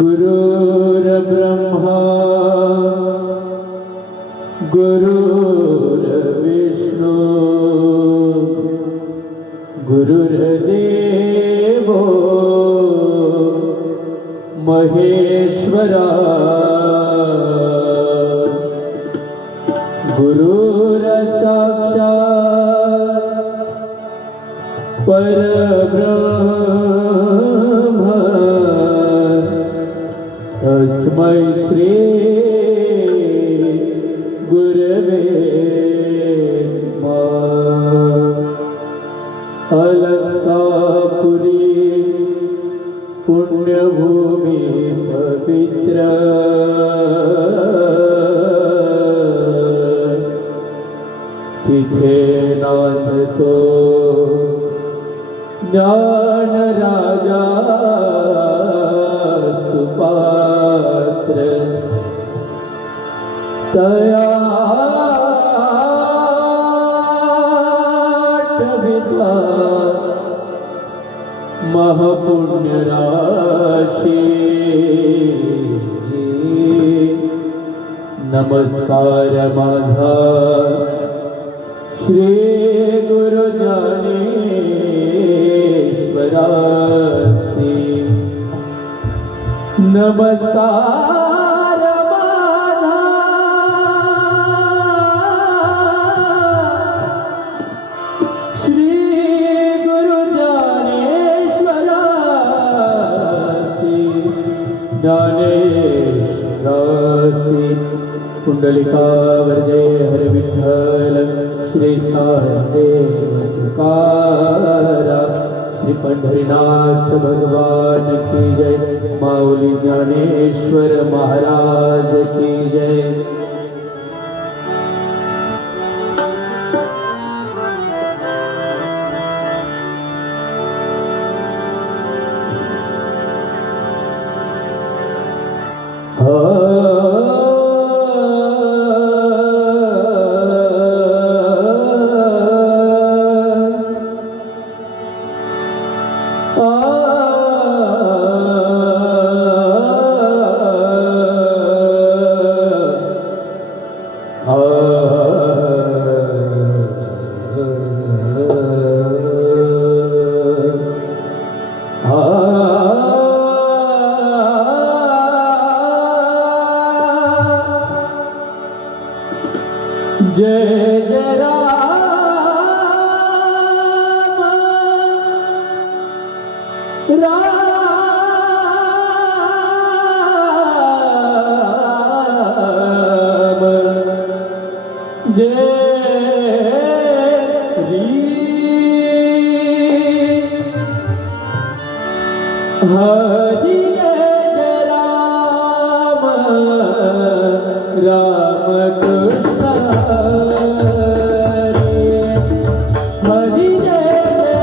गुरुर्ब्रह्मा गुरुर्विष्णू गुरुर्देवो महेश्वरा गुरुर्साक्षात् परब्रह्म तस्मै श्री गुरवे नमः। अलंकापुरी पुण्यभूमि पवित्र तिथे नांदतो ज्ञान राजा सुपात्र तया टभिता महापुण्य राशि। नमस्कार माझा श्री गुरु ज्ञानेश्वरासी। नमस्कार माझा श्री गुरु ज्ञानेश्वरासी। ज्ञानेश्वरासी कुंडलिका वरदे हरि विठ्ठल श्री देव तुकारा। श्री पंढरीनाथ भगवान की जय। माऊली ज्ञानेश्वर महाराज की जय। जय जय राम राम जय हरि जय राम राम कृष्ण हरि जय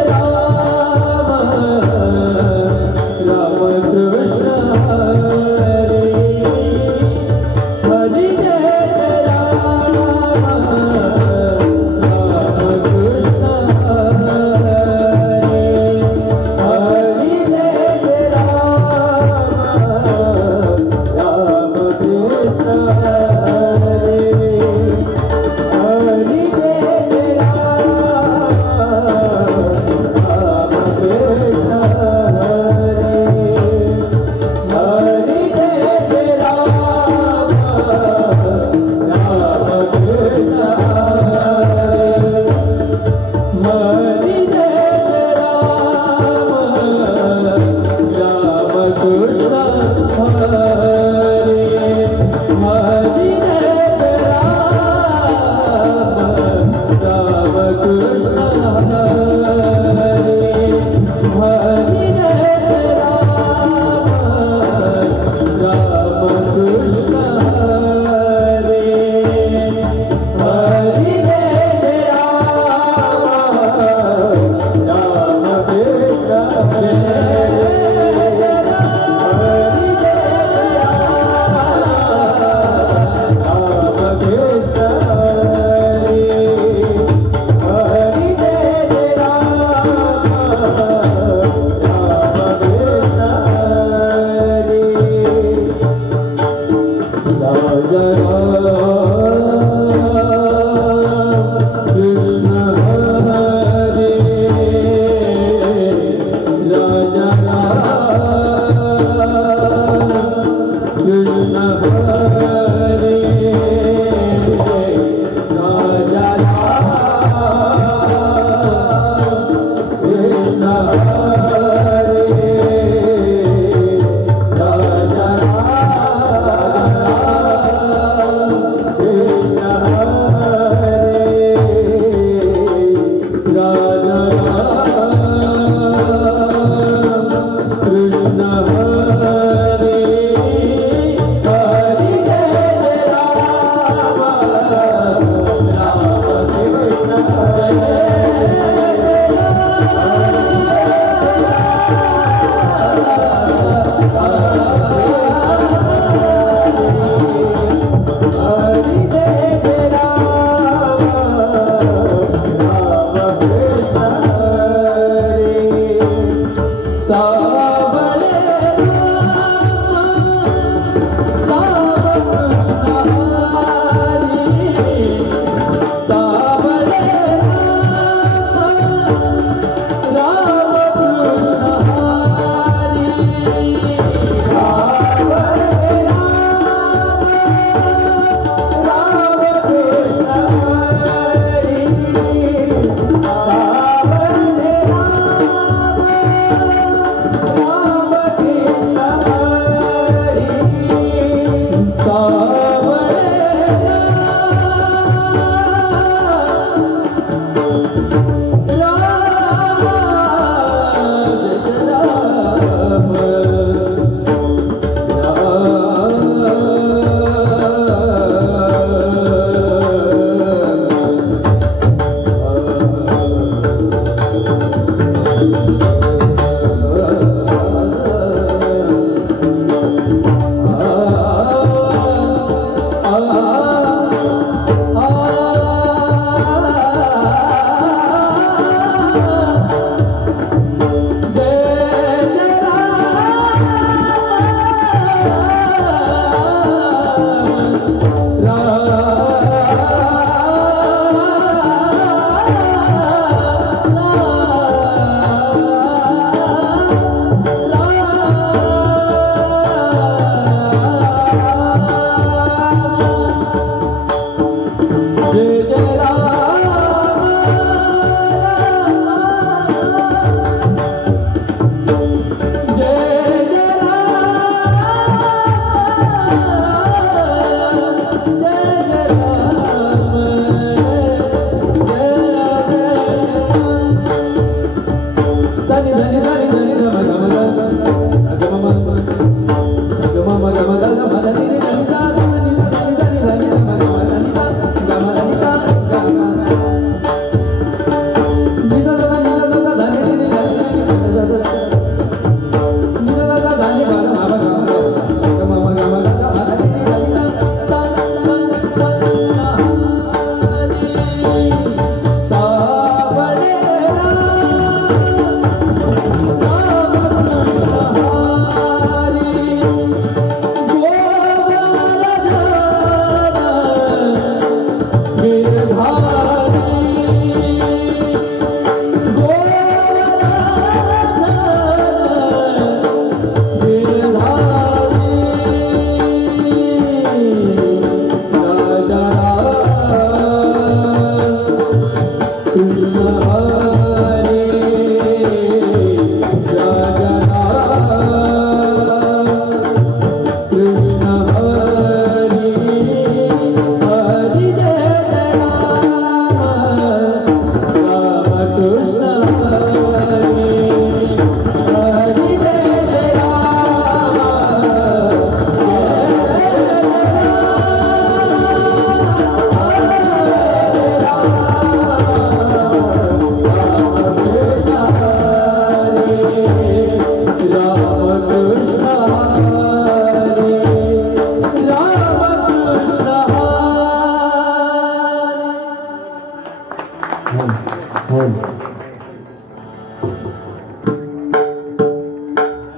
राम राम कृष्ण हरि जय राम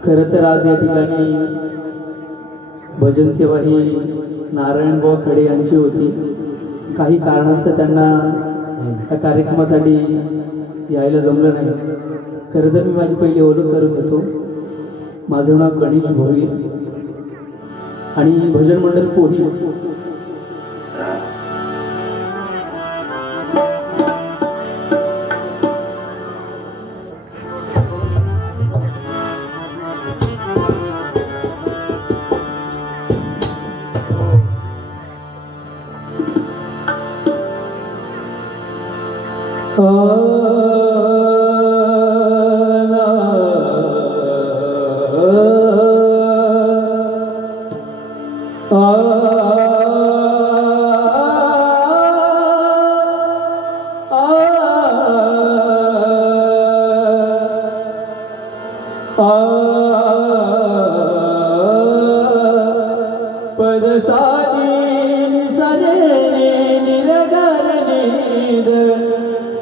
खरं तर आज या ठिकाणी भजन सेवा ही नारायणभाऊ खडे यांची होती. काही कारणास्तव त्यांना या कार्यक्रमासाठी यायला जमलं नाही. खरं तर मी माझी पहिली ओळख करून देतो. माझं नाव गणेश भोईर आणि भजन मंडळ पोही.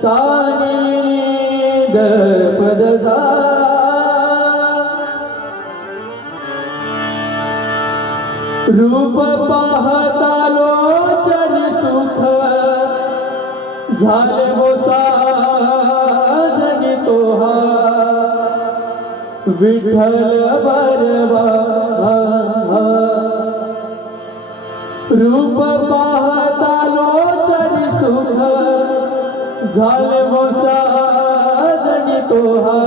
सानी द पद सा रूप पाहता लोचन सुख झाले हो साधनी तोहा विठ्ठल बरवा रूप पाहता लोचन सुख झाले हो साधनी तोहा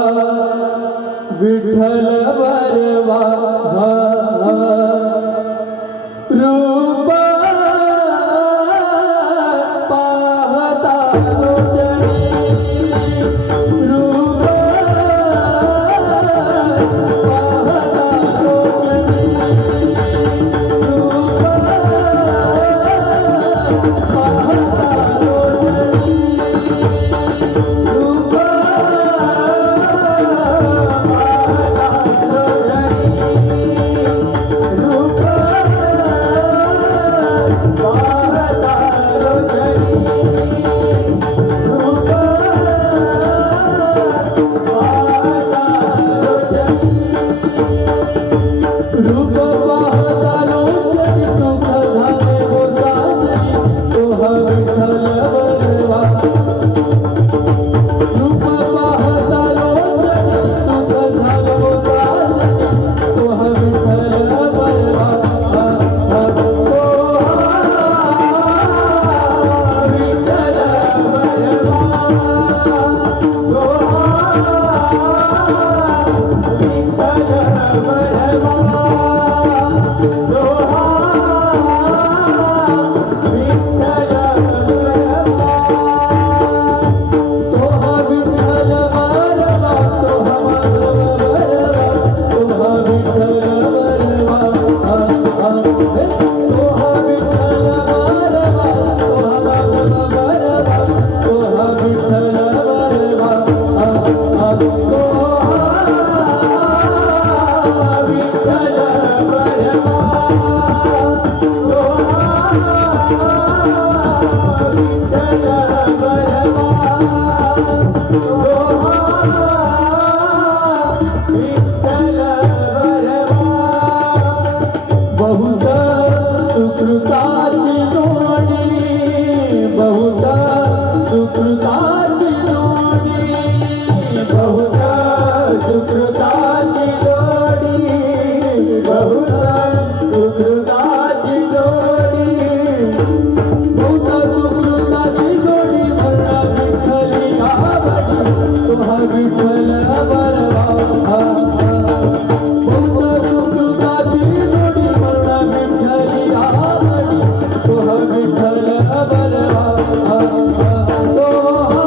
विठ्ठल बरवा रूप पाहता लोचनी रूप पाहता लोचनी रूप पाहता लोचनी रूप रूप पाहता लोचनी सुख झाले हो साधनी तोहा विठ्ठल बरवा रूप पाहता लोचनी सुख झाले हो साधनी तोहा विठ्ठल बरवा विठ्ठल बहुत सुकृताची जोडी बहुत सुकृताची जोडी बहुत सुकृताची जोडी बहुत सुकृताची जोडी बहुत सुकृताची जोडी म्हणा विठ्ठली आवडी तोहा विठ्ठल बरवा बहुत सुकृताची जोडी म्हणा विठ्ठली आवडी तोहा विठ्ठल बरवा तोहा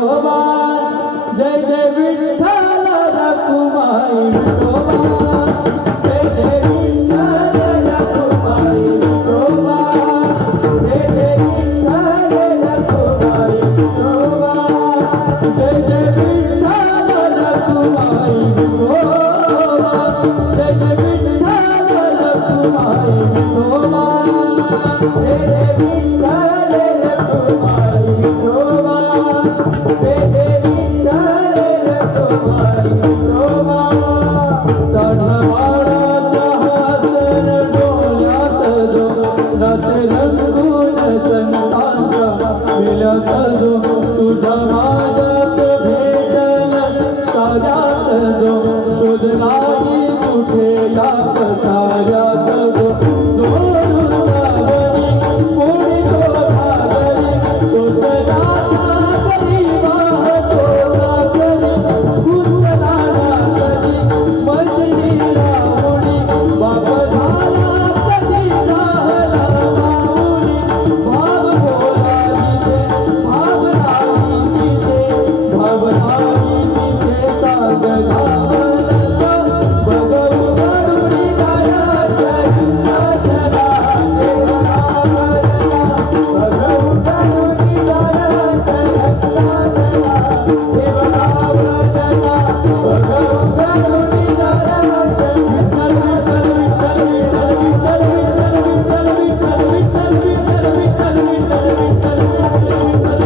विठोबा जय जय विठ्ठल रखुमाई विठोबा जय जय विठ्ठल रखुमाई विठोबा जय जय विठ्ठल रखुमाई विठोबा जय जय विठ्ठल रखुमाई विठोबा जय जय विठ्ठल रखुमाई विठोबा जय जय विठ्ठल रखुमाई विठोबा जय जय विठ्ठल रखुमाई विठोबा तळवाडाच्या हासन डोळ्यात जो नाचे रंगून संतांच्या मिलत जो तुझ्या माझ्यात भेटल साऱ्यात जो शोधणारी कुठे या साऱ्यात जो जोडून कोणी तो घागरी तोच दाता करी वाहतो करी गुंतला कधी मजली राहुणी बाप झाला कधी झाला माऊली भाव बोलाली ते भाव नाही तिथे भाव नाही तिथे सांग घालत बघू गरुडी गायाच्या हिंदातला देवनावरला बघू गरुडी गायाच्या हिंदातला देवनावरला बघू गरुडी गायाच्या विठ्ठल विठ्ठल विठ्ठल विठ्ठल विठ्ठल विठ्ठल विठ्ठल विठ्ठल विठ्ठल विठ्ठल विठ्ठल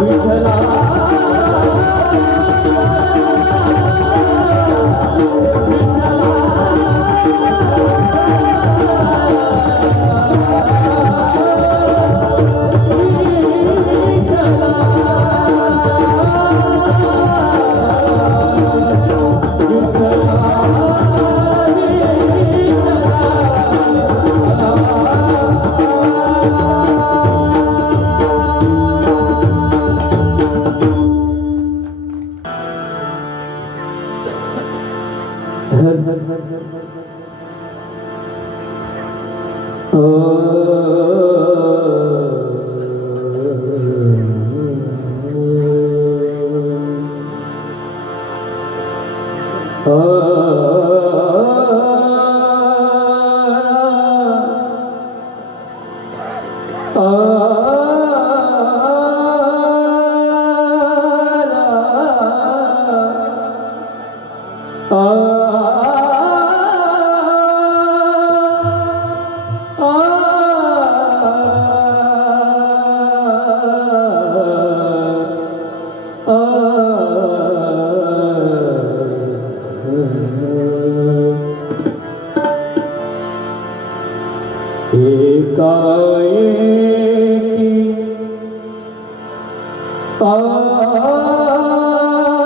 विठ्ठला हर हर हर हर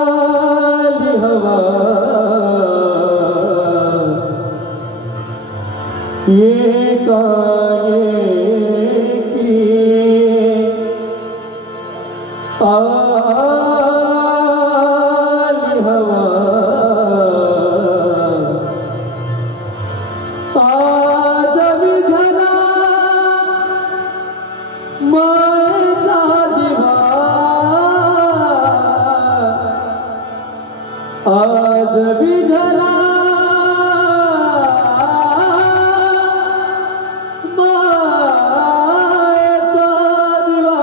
आली हवा एकाएकी आली हवा आज विझला मायेचा दिवा आज विझला मायेचा दिवा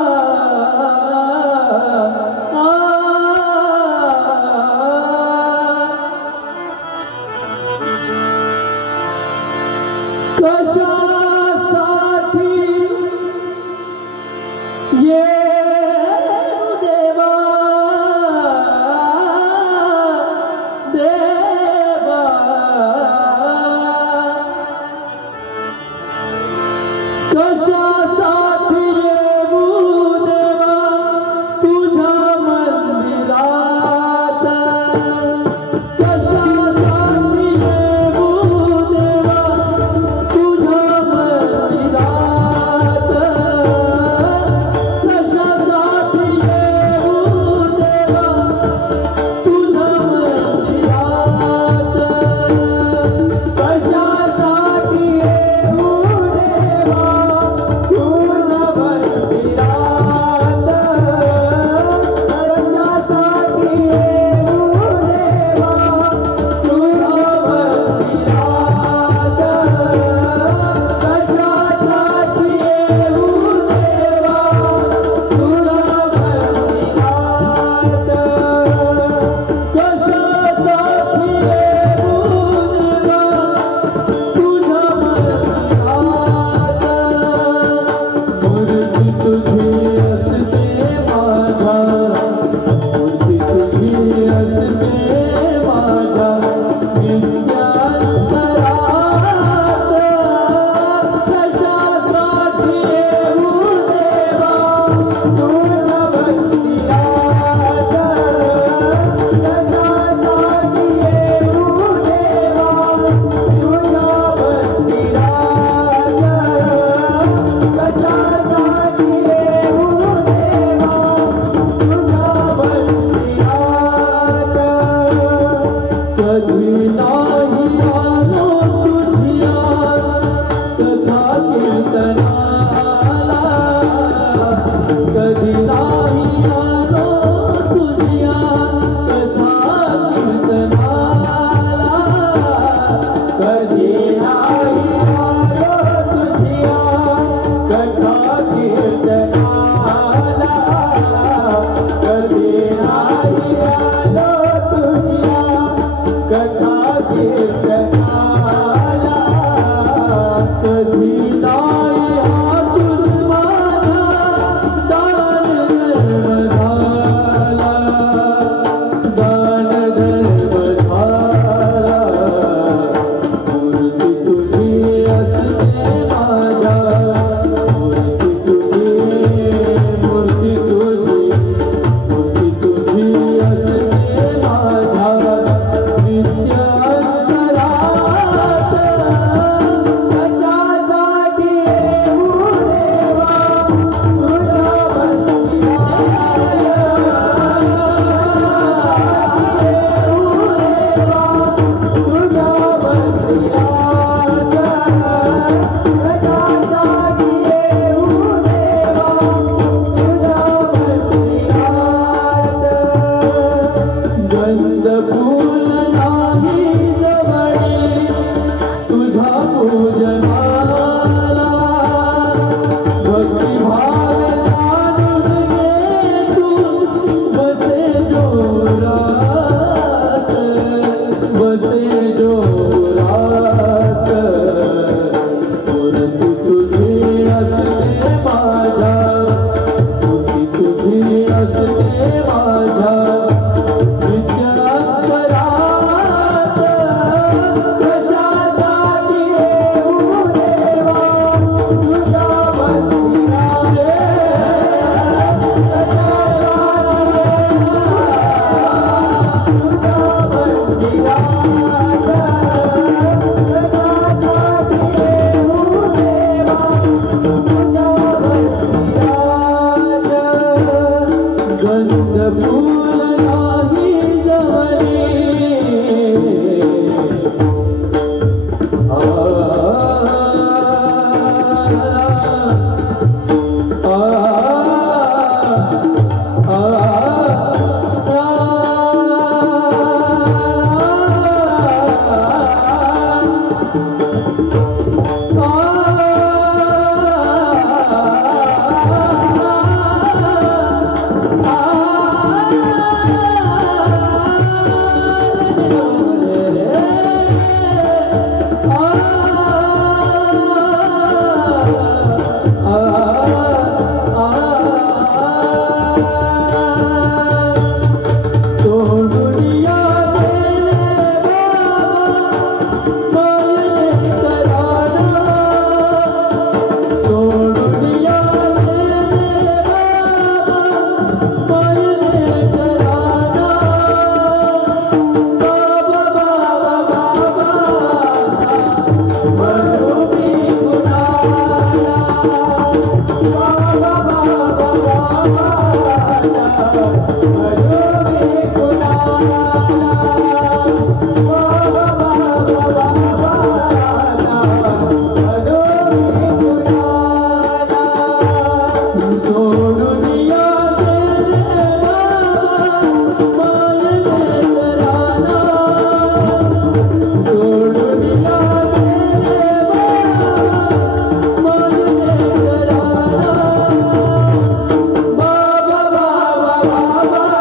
असते माझ्या विद्याक्षरात कशासाठी येऊ देवा तुझ्या मंदिरात गंध फूल नाही जमली बाबा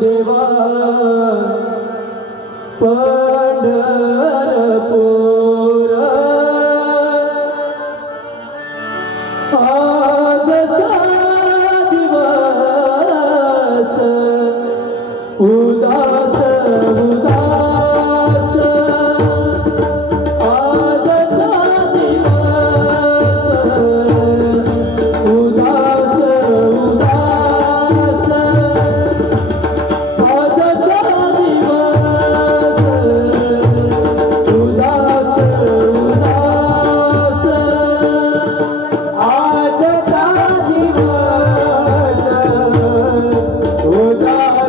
देवा पंढरपूर आजचा दिवस उदास उदास आजचा दिवस उदास उदास आजचा दिवस उदास उदास आजचा दिवस उदास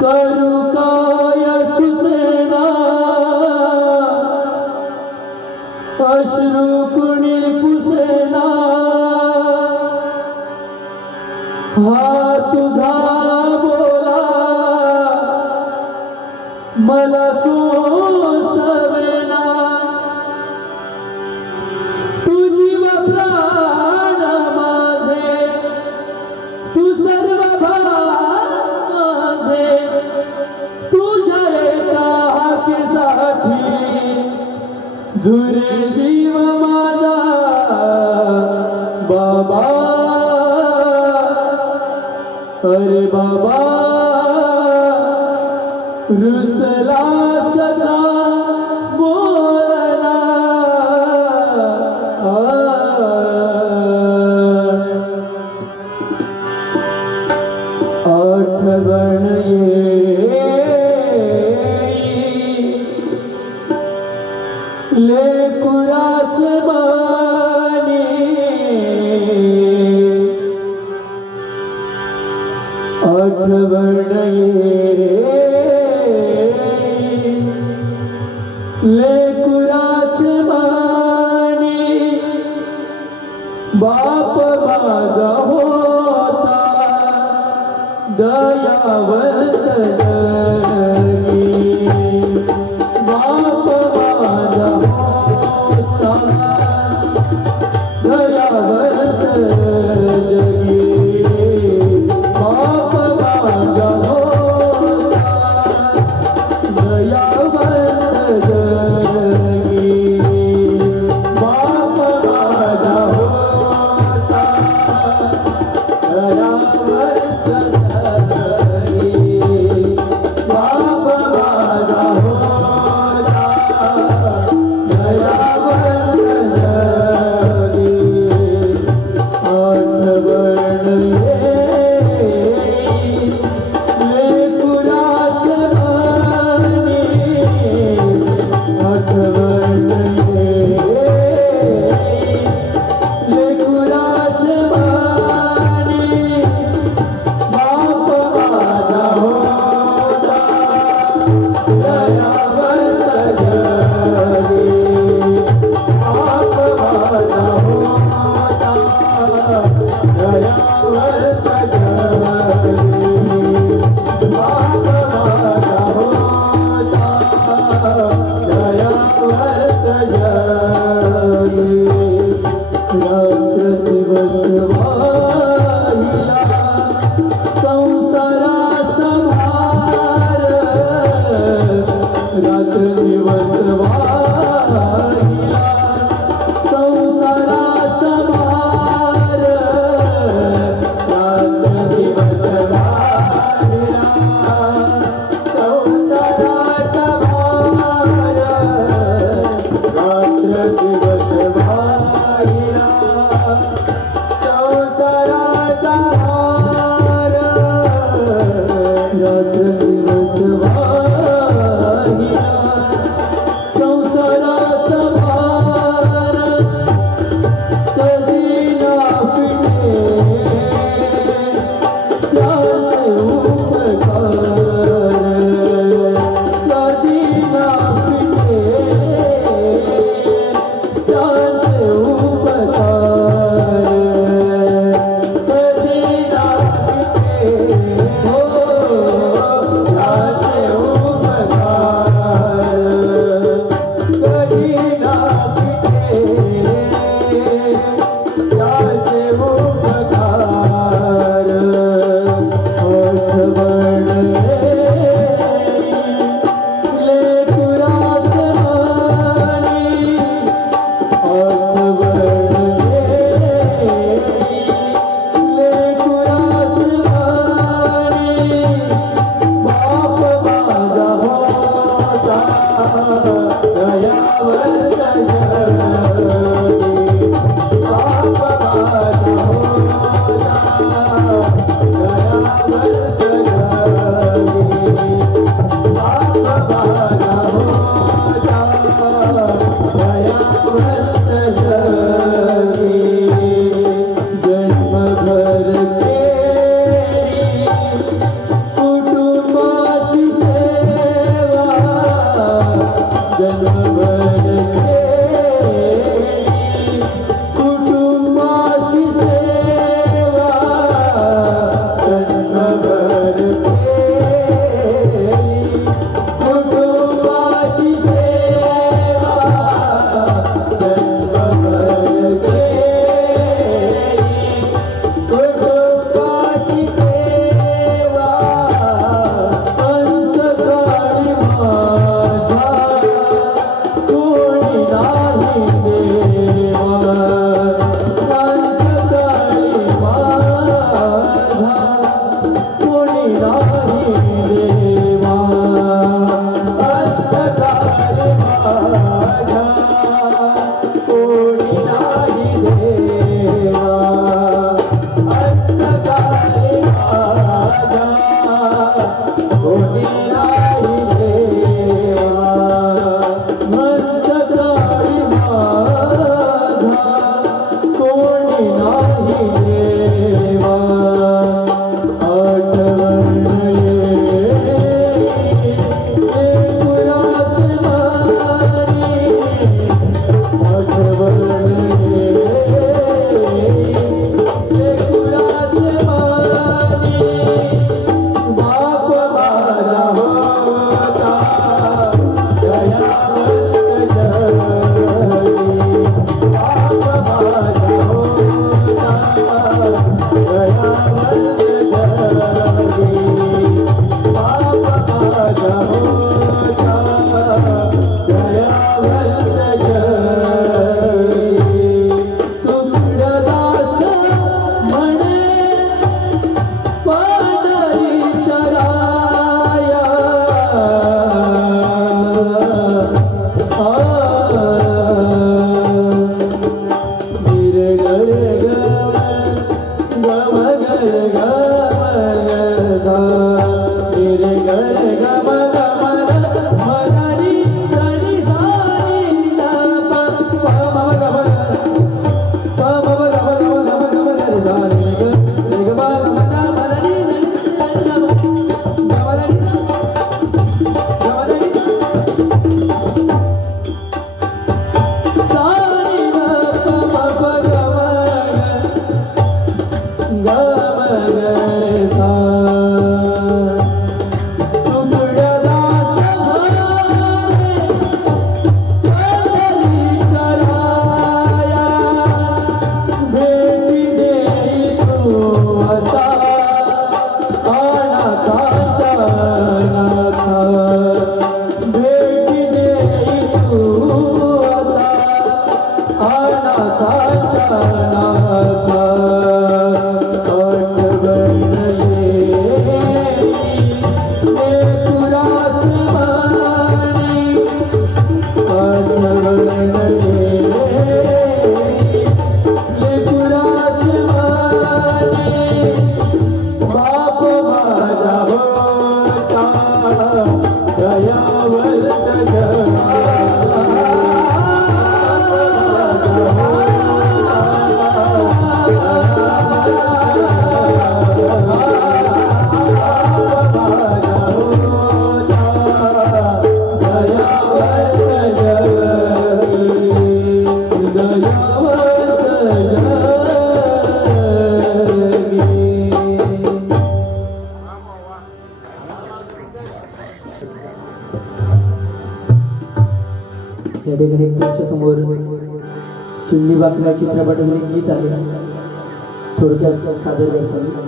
करू काय सुचेना अश्रू कुणी पुसेना हा तुझा बोला मला सोसवेना तुझी प्राण माझे तू सर्व माझे तुझ्या एका हाकेसाठी झुरे जीव माझा बाबा अरे बाबा रुसला सदा बोलना आठवण लेकुराच माने आठवण लेकुराच माने बाप माझा होता दयावंत जगी बाप माझा होता दयावंत जगी बाप माझा होता दयावंत जगी बाप माझा होता दयावंत नाही देवा आठवण येई लेकराच मारी आठवण येई लेकराच मारी बाप माझा होता दयावंत जगी बाप माझा होता दयावंत जगी बाप माझा होता दयावंत जगी तुकडदास म्हणे पंढरीच्या राया गिरे गरे गम गरे गम सा गिरे गरे गम गम मदारी तणी सारी दा प म गम प म गम गम गम गम गरे सारी ग रे ग म गम दा मदारी गम गमदारी गमदारी सारी ग प म प गम गम गरे सा तुकडदास म्हणे पंढरीच्या राया भेटी देई तू आता अनाथांच्या नाथा भेटी देई तू आता अनाथांच्या नाथा आठवण येई लेकराच मारी आठवण येई लेकराच मारी बाप माझा होता दयावंत या ठिकाणी तुमच्या समोर चिमणी बाकऱ्या चित्रपटातील एक गीत आहे थोडक्यात सादर करताना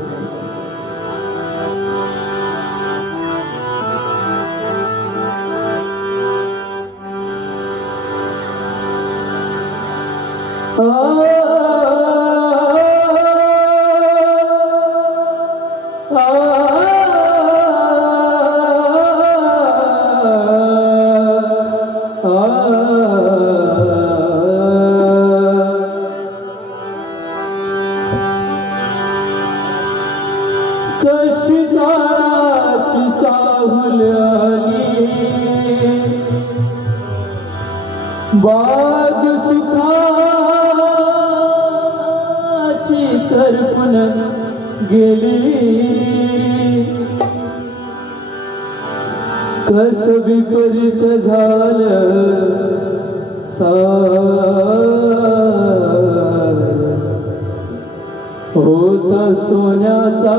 कशी काळाची चाहुल आली बाग सुखाची करपून गेली कस विपरीत झालं होता सोन्याचा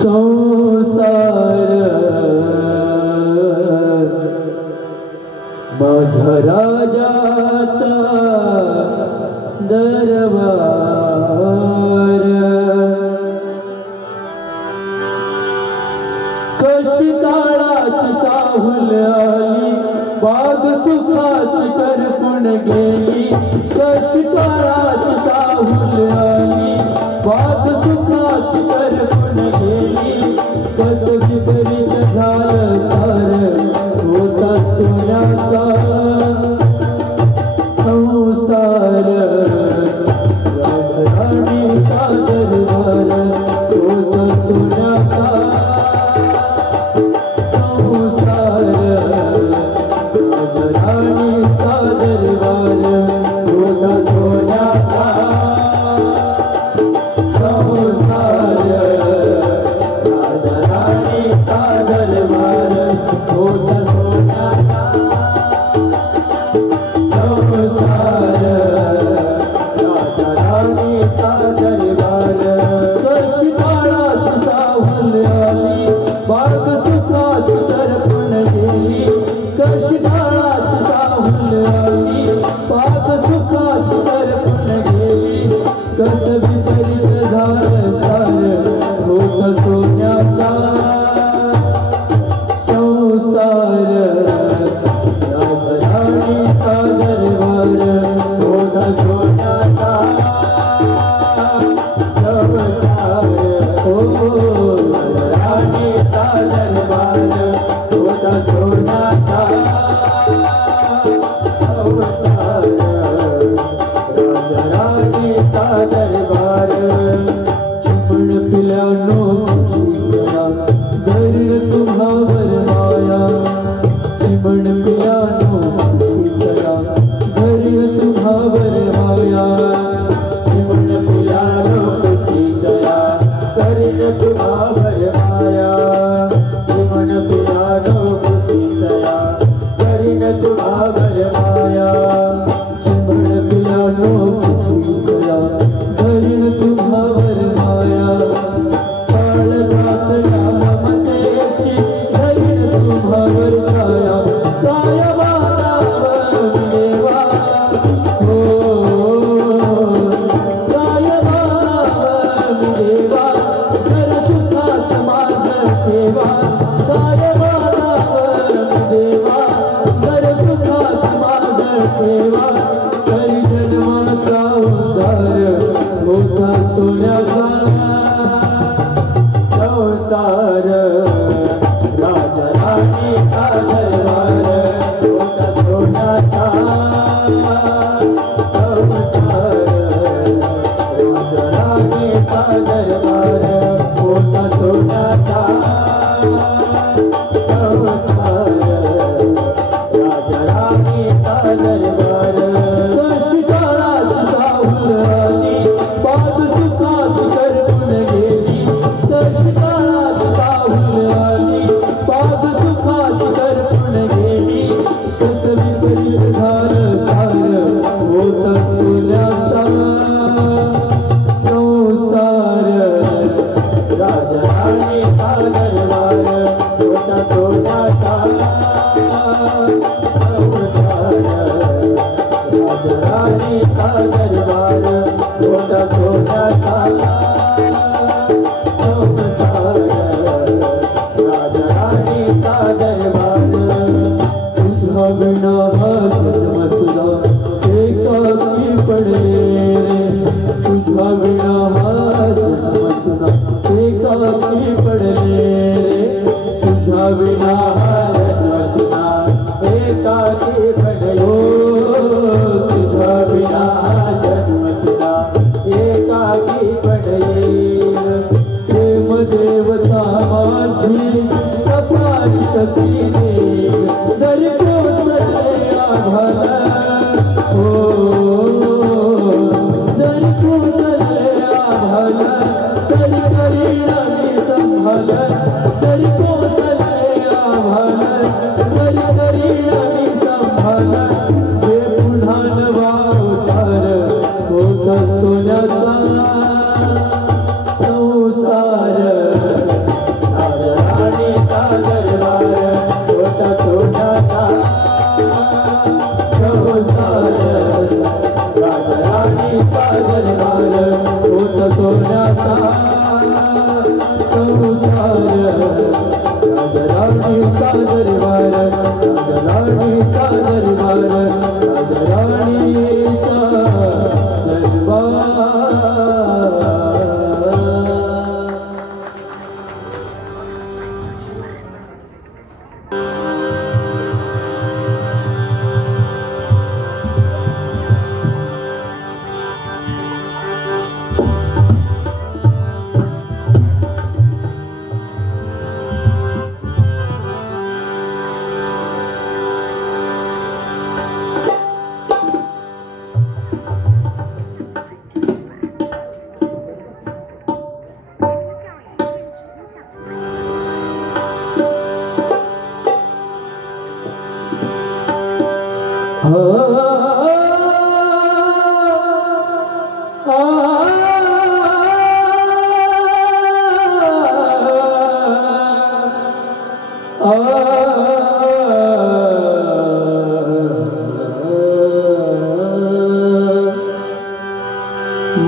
संसार माझ्या राजाचा दरबार कशी काळाची चाहुल आली बाग सुखाची करपून गेली कशी काळाची चाहुल आली बाग सुखाची करपून गेली कस विपरीत झालं सार होता सोन्याचा संसार राणीचा दरबार होता सोन्याचा संसार राणीचा दरबार माया जीवन पिया खुशी दया करीन तुझा भर माया जीवन पिया खुशी दया करीन तुझा भर माया चिमण पियानो खुशी दया करीन तुम्हावर माया काळ जातया ममतेची करीन तुम्हावर छाया काय वादावर देवा हो काय वादावर देवा घर सुखात माझं ठेवा काय वादावर देवा घर सुखात माझं ठेवा तरी जन्माचा उद्धार होता सोन्याचा संसार राजराणी का दरबार होता सोन्याचा संसार राजराणी का दरबार होता सोन्याचा संसार राजराणी का दरबार कशी काळाची जाऊन आली बाद सुखात करपून गेली कशी काळाची जाऊन आली बाद सुखात करपून गेली कसं विपरीत झालं सार होत सोन्याचा संसार राजराणी का दरबार होता सोन्याचा संसार राजराणी का दरबार होता सोन्याचा संसार राजराणी का दरबार तुझ्या बिना हा जन्म सुद्धा एकाकी पडले रे तुझ्या बिना हा जन्म सुद्धा एकाकी पडले रे तुझ्या बिना हा जन्म सुद्धा एकाकी पडलो तुझ्या बिना हा जन्म तुला एकाकी पडले प्रेम देवता माझी कपारी शक्ती दे जरी कोसळले आभाळ हो जरी कोसळले आभाळ तरी करीन मी संभाळ जरी कोसळले आभाळ तरी करीन मी संभाळ हे पुन्हा नवा अवतार होता सोन्याचा संसार राजराणी का दरबार होता सोन्याचा संसार राजराणी का दरबार होत सोन्याचा संसार राजराणीचा दरबार राजराणीचा दरबार राजराणीचा दरबार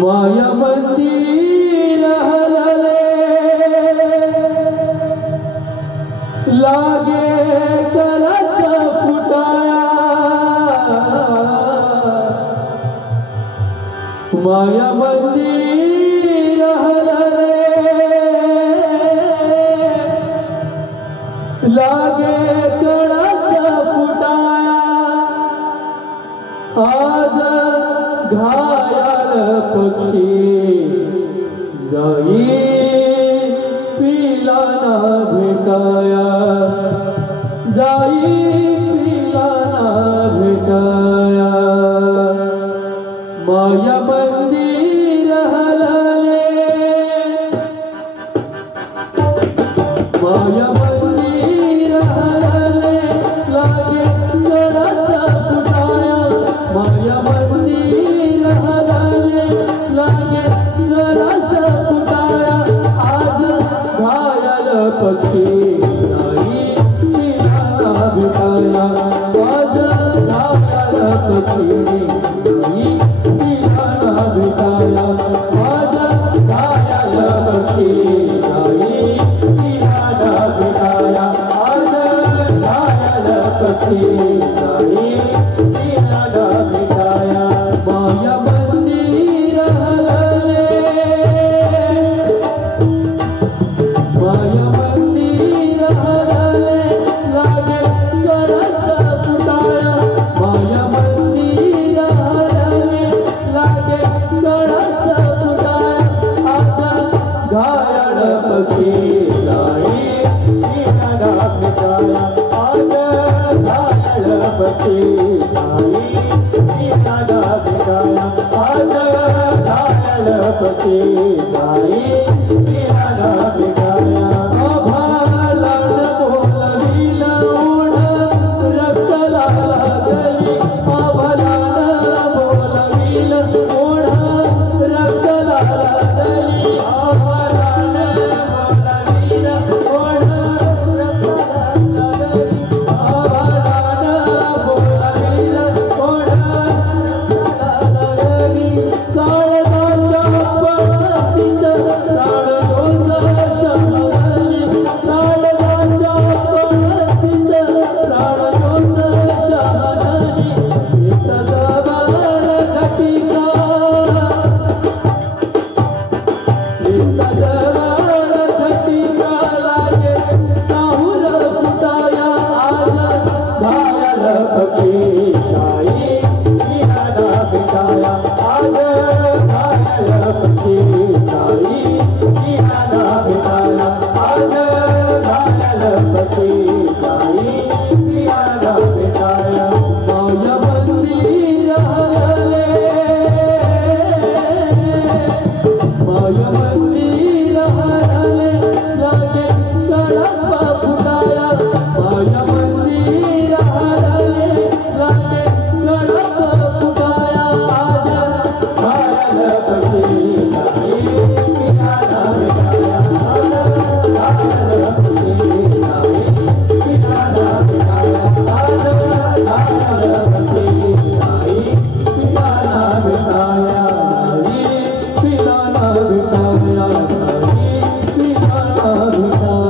माया मंदिर हलले लागे कलश फुटाया माया मंदिर हलले लागे कलश फुटाया आज घायल पक्षी जाई पिला ना भेटाया जाई पिला ना भेटाया माया मंदिर हलले माया मंदिर हलले लागे गळाचा फुटाया माया मंदिर हलले लागे गळाचा फुटाया आज घायल पक्षी नाही तिला भेटाया आज घायल पक्षी नाही तिला भेटाया आज घायल पक्षी नाही तिला भेटाया आज घायल पक्षी नाही तिला भेटाया माया मंदिर हलले माया मंदिर हलले लागे गळाचा फुटाया माया मंदिर हलले लागे गळाचा फुटाया आता घायल पक्षी नाही तिला भेटाया आज घायल पक्षी नाही तिला भेटाया आज घायल पक्षी नाही तिला भेटाया आभाळानं बोलविलं ओढ रक्ताला लागली आभाळानं बोलविलं ओढ रक्ताला लागली आभाळानं बोलविलं ओढ रक्ताला लागली आभाळानं बोलविलं ओढ रक्ताला लागली काळजाच्या पणतीचं प्राणोंद शहाणी काळजाच्या पणतीचं प्राणोंद शहाणी एक जबाल घटिका एक जबाल घटिका लागे काहूर फुटाया आज घायल पक्षी नाही तिला भेटाया आज घायल पक्षी नाही तिला भेटाया आज घायल पक्षी नाही तिला भेटाया माया मंदिर हलले माया मंदिर हलले लागे गळाचा फुटाया माया मंदिर हलले लागे गळाचा फुटाया आज घायल पक्षी नाही तिला भेटाया आज घायल पक्षी नाही तिला भेटाया आज घायल पक्षी नाही तिला भेटाया नाही तिला भेटाया नाही तिला भेटाया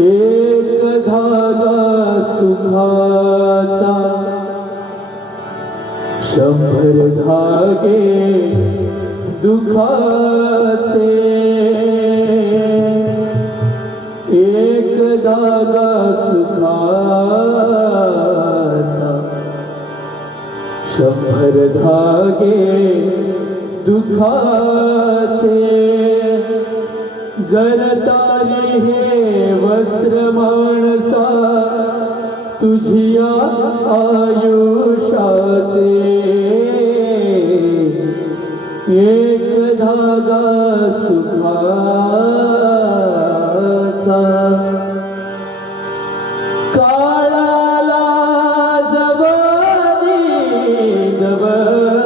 एक धागा सुखाचा 100 धागे दुखाचे एक धागा सुखाचा 100 धागे दुखाचे जरतारी हे वस्त्र माणसा तुझिया आयुष्याचे एक धागा सुखाचा काळाला जवानी जवानी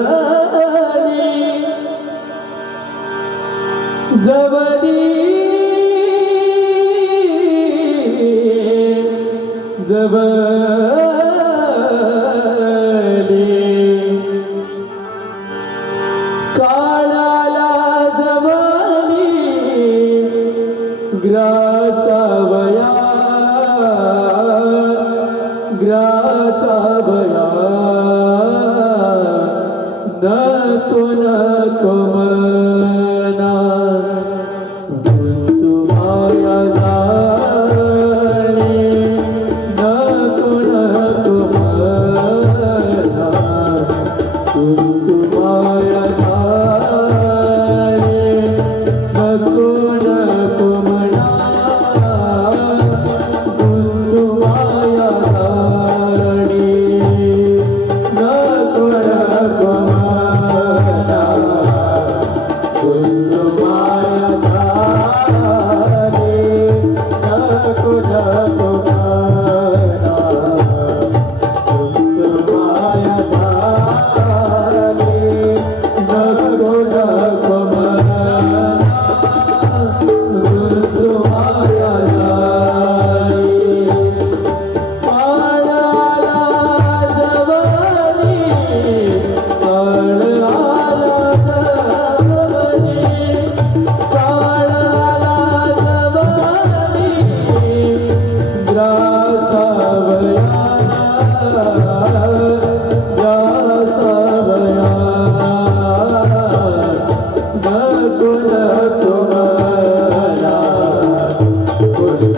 जवानी जवानी काळाला जवानी ग्रासावया ग्रासावया नको नको मना तू माया जाणे नको नको मना तू माया जाणे नको नको मना तू माया जाणे नको नको मना तू माया जाणे नको नको मना तू माया जाणे नको नको मना तू माया जाणे काळाला जवानी काळाला जवानी काळाला जवानी ग्रासावया ग्रासावया नको नको मला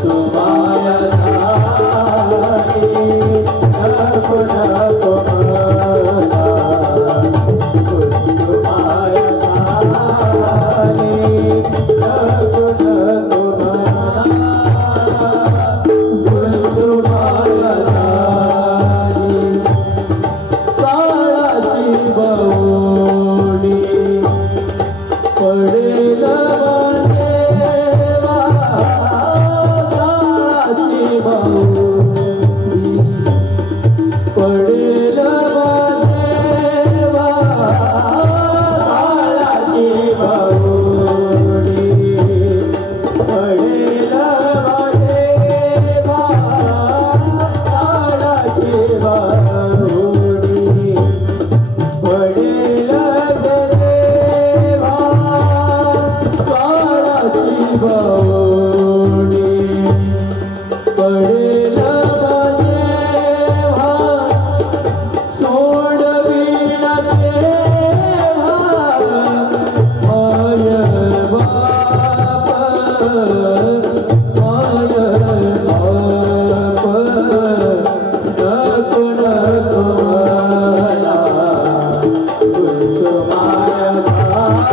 तू माया जाणे नको नको मला तू माया जाणे नको नको मला तू माया जाणे काळाची बावडी पडेल देवा काळाची बावडी पडेल देवा काळाची बावडी पडेल देवा काळाची बावडी पडेल देवा काळाची बावडी पडेल देवा सोडवीन तेव्हा माय बाप माय बाप नको नको मला तू माया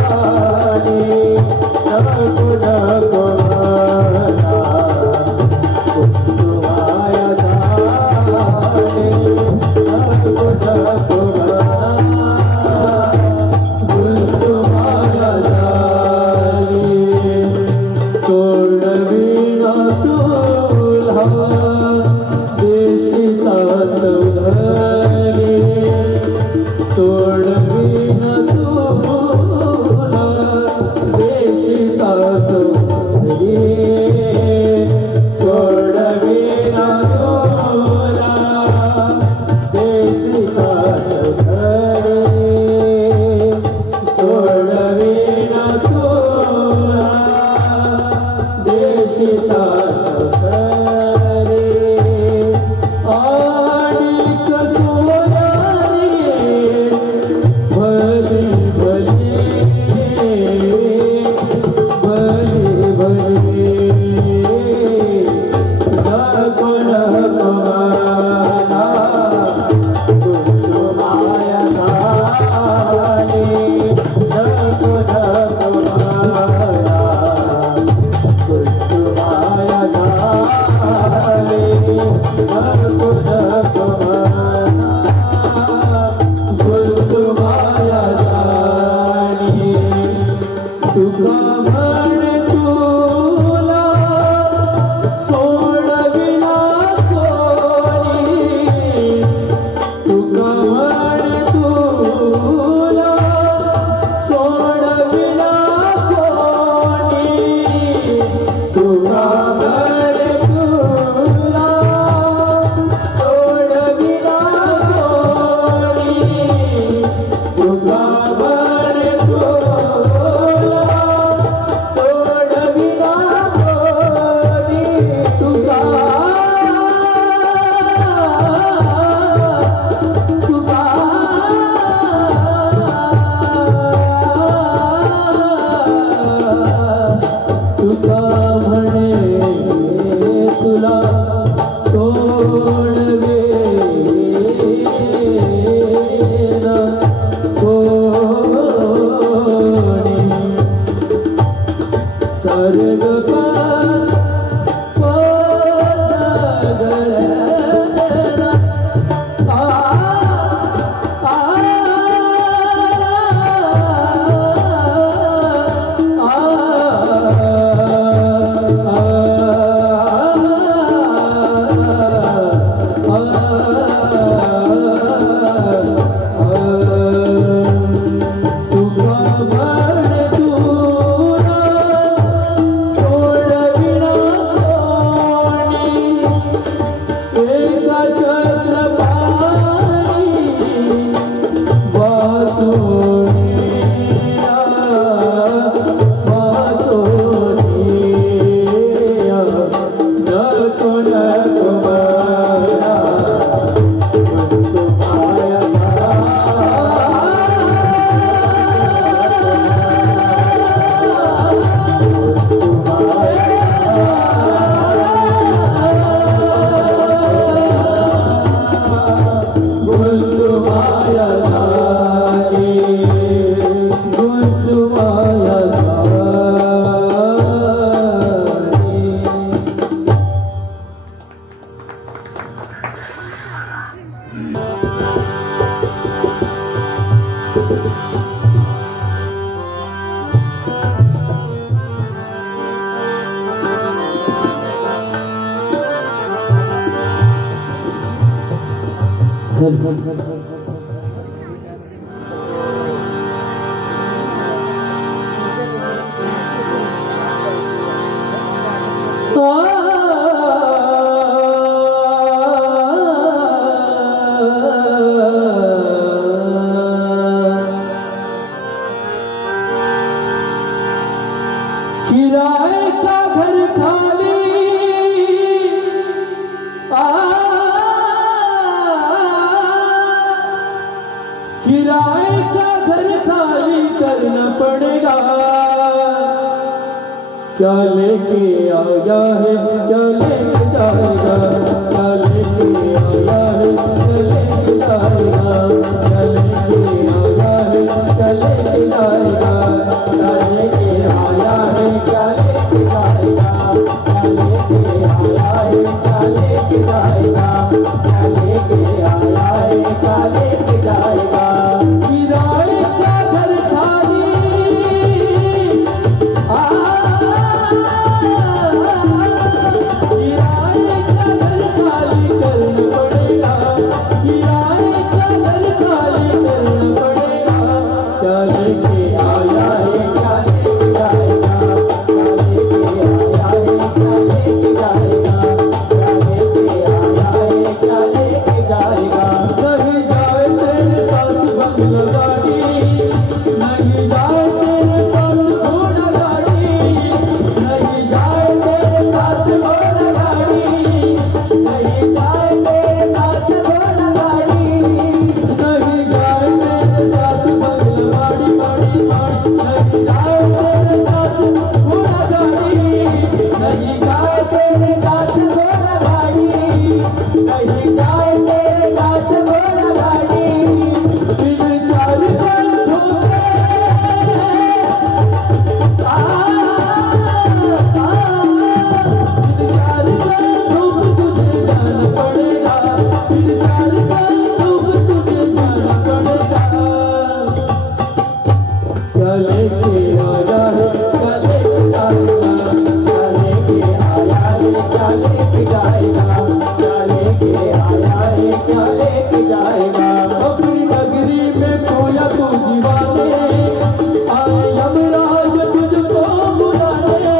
जाणे नको नको मला तू माया जाणे नको नको मला तू माया जाणे सोडवीन तुला देशीचा चौधरी सोडवीन तुला देशीचा चौधरी सोडवीन तुला देशीचा चौधरी सोडवीन तुला देशीचा चौधरी सोडविला कोणी तुका म्हणे तुला सोडविला कोणी तुका म्हणे तुला सोडविला कोणी तुका म्हणे तुला सोडविला कोणी तुका तुका म्हणे तुला सोडवेना कोणी सर्ग किराए का घर खाली किराए का घर खाली करना पड़ेगा क्या लेके आया है क्या लेके जाएगा क्या लेके आया है क्या लेके जाएगा क्या लेके आया है क्या लेके जाएगा क्या लेके आया है क्या लेके जाएगा क्या लेके आया है क्या लेके जाएगा क्या लेके आया है क्या लेके जाएगा किराए का घर खाली किराए लेके जाएगा, क्या लेके आया है, क्या लेके जाएगा। अपनी नगरी में खोया तू दीवाने, आए यमराज तुझको बुलाने,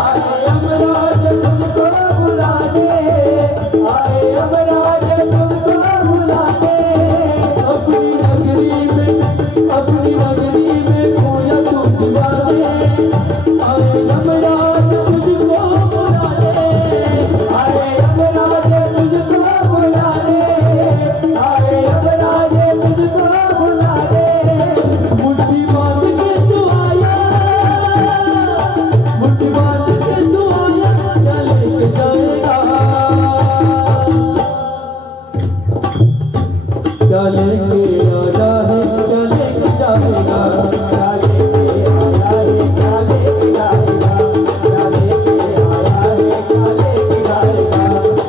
आए यमराज तुझको बुलाने, आए यमराज तुझको बुलाने। अपनी नगरी में खोया तू दीवाने, आए यमराज तुझको बुलाने, आए यमराज तुझको बुलाने, आए यमराज तुझको बुलाने। मुट्ठी बांध के तू आया, मुट्ठी बांध के तू आया, क्या लेके जाएगा, क्या लेके आया है, क्या लेके जाएगा, क्या लेके आया है, क्या लेके जाएगा, क्या लेके आया है, क्या लेके जाएगा,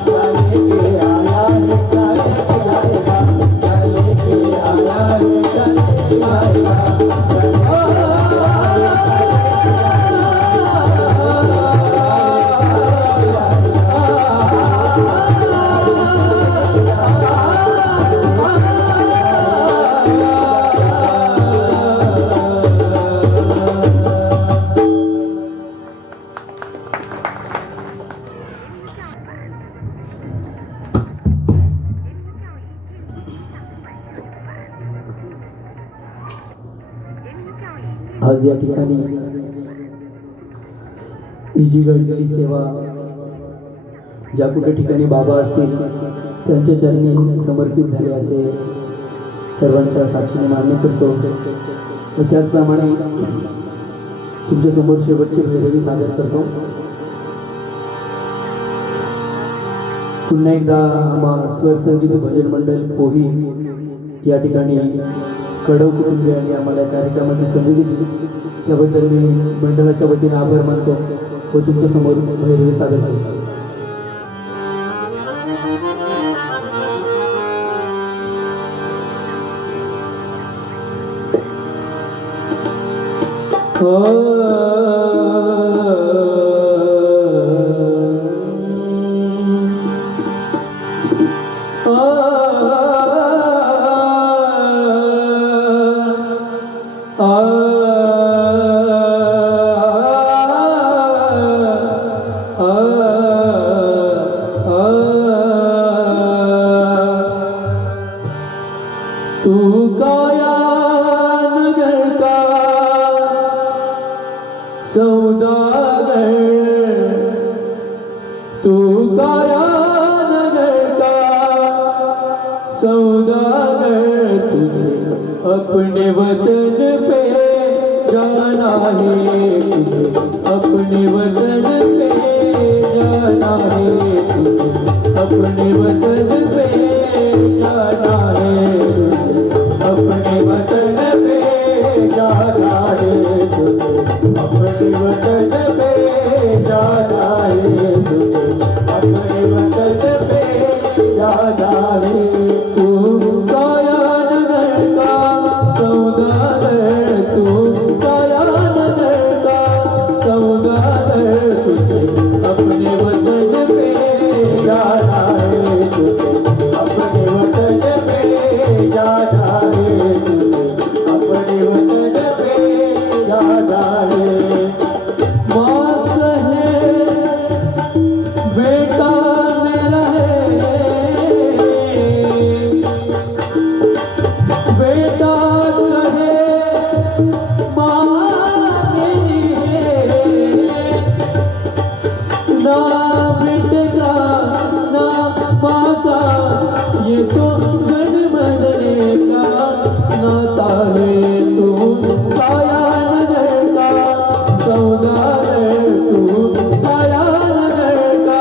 क्या लेके आया है, क्या लेके जाएगा, क्या लेके आया है, क्या लेके जाएगा। आज या ठिकाणी ही जी घडलेली सेवा ज्या कुठे ठिकाणी बाबा असतील त्यांच्या चरणी समर्पित झाले असे सर्वांच्या साक्षीने मान्य करतो व त्याचप्रमाणे तुमच्यासमोर शेवटचे भैरवी सादर करतो। पुन्हा एकदा आम्हा स्वर संगीत भजन मंडळ पोही या ठिकाणी कडव कुटुंबियांनी आम्हाला कार्यक्रमाची संधी दिली त्याबद्दल मी मंडळाच्या वतीने आभार मानतो व तुमच्यासमोर भैरवी सादर करतो। तू काया नगर का सौदागर, तू काया नगर का सौदागर, तुझे अपने वतन पे जाना है, तुझे अपने वतन पे जाना है, तुझे अपने वतन पे जाना है, अपने वतन पे जाना है, तुझे अपने वतन पे जाना है, तुझे अपने वतन पे जाना है। तू काया नगर का सौदागर, तू काया नगर का सौदागर, तुझे अपने वतन पे जाना है, तुझे अपने वतन पे जाना है, तुझे अपने वतन पे जाना है। माँ कहे बेटा मेरा है, बेटा कहे माँ मेरी है, ना बेटा ना माँ का ये तो गढ़ बदले का नाता है। तू काया नगर का सौदागर, तू काया नगर का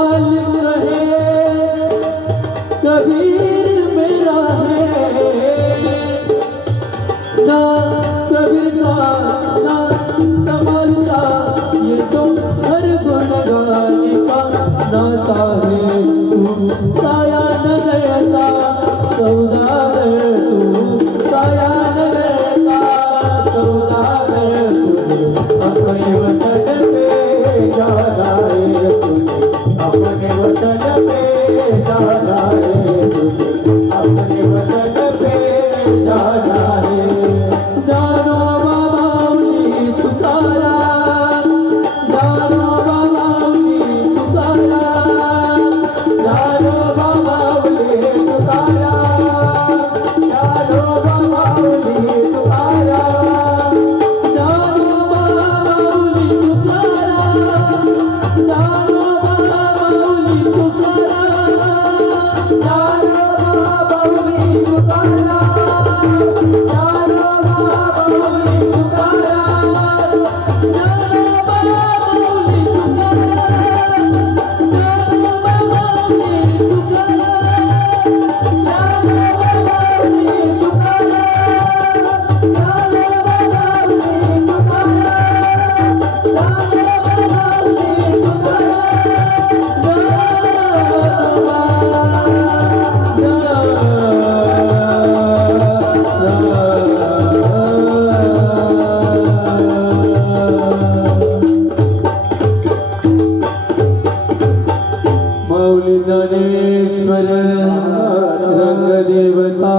मालिक है कबीर मेरा है ना कबीर का ना कमाल का ये तो हर गुण गाने का नाता है तू साया न गया सौदागर तू साया न गया सौदागर तुझे अपने वतन पे जाना है तुझे अपने वतन पे जाना है तुझे अपने वतन पे जाना है जानो बाबाउली तुकाराम जानो बाबाउली तुकाराम जानो बाबाउली तुकाराम जानो बाबाउली तुकाराम जानो बाबाउली तुकाराम जानो बाबाउली तुकाराम जानो बाबाउली माऊली ज्ञानेश्वर रंगदेवता